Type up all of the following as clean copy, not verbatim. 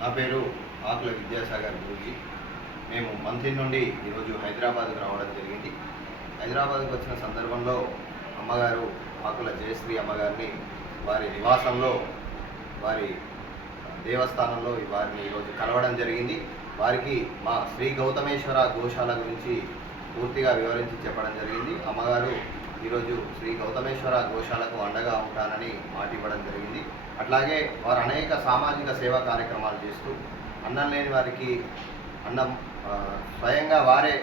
నా పేరు ఆకుల విద్యాసాగర్ గురూజీ. మేము మంత్రి నుండి ఈరోజు హైదరాబాద్కు రావడం జరిగింది. హైదరాబాద్కు వచ్చిన సందర్భంలో అమ్మగారు ఆకుల జయశ్రీ అమ్మగారిని వారి నివాసంలో వారి దేవస్థానంలో వారిని ఈరోజు కలవడం జరిగింది. వారికి మా శ్రీ గౌతమేశ్వర గోశాల గురించి పూర్తిగా వివరించి చెప్పడం జరిగింది. అమ్మగారు ఈరోజు శ్రీ గౌతమేశ్వర గోశాలకు అండగా ఉంటానని మాట ఇవ్వడం జరిగింది. అట్లాగే వారు అనేక సామాజిక సేవా కార్యక్రమాలు చేస్తూ అన్నం లేని వారికి అన్నం స్వయంగా వారే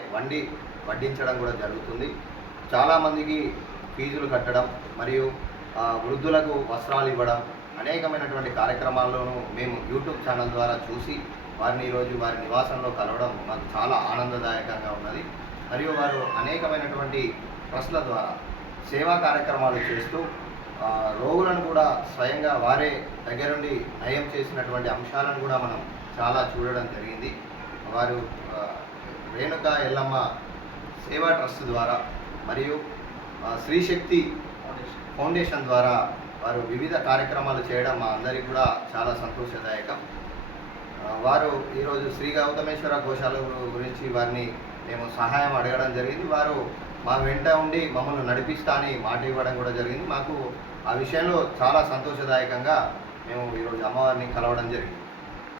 వడ్డించడం కూడా జరుగుతుంది. చాలామందికి ఫీజులు కట్టడం మరియు వృద్ధులకు వస్త్రాలు ఇవ్వడం అనేకమైనటువంటి కార్యక్రమాల్లోనూ మేము యూట్యూబ్ ఛానల్ ద్వారా చూసి వారిని ఈరోజు వారి నివాసంలో కలవడం మాకు చాలా ఆనందదాయకంగా ఉన్నది. మరియు వారు అనేకమైనటువంటి ట్రస్ట్ల ద్వారా సేవా కార్యక్రమాలు చేస్తూ రోగులను కూడా స్వయంగా వారే దగ్గరుండి నయం చేసినటువంటి అంశాలను కూడా మనం చాలా చూడడం జరిగింది. వారు రేణుకా ఎల్లమ్మ సేవా ట్రస్ట్ ద్వారా మరియు శ్రీశక్తి ఫౌండేషన్ ద్వారా వారు వివిధ కార్యక్రమాలు చేయడం మా అందరికీ కూడా చాలా సంతోషదాయకం. వారు ఈరోజు శ్రీ గౌతమేశ్వర గోశాల గురించి వారిని మేము సహాయం అడగడం జరిగింది. వారు మా వెంట ఉండి మమ్మల్ని నడిపిస్తా అని మాట ఇవ్వడం కూడా జరిగింది. మాకు ఆ విషయంలో చాలా సంతోషదాయకంగా మేము ఈరోజు అమ్మవారిని కలవడం జరిగింది.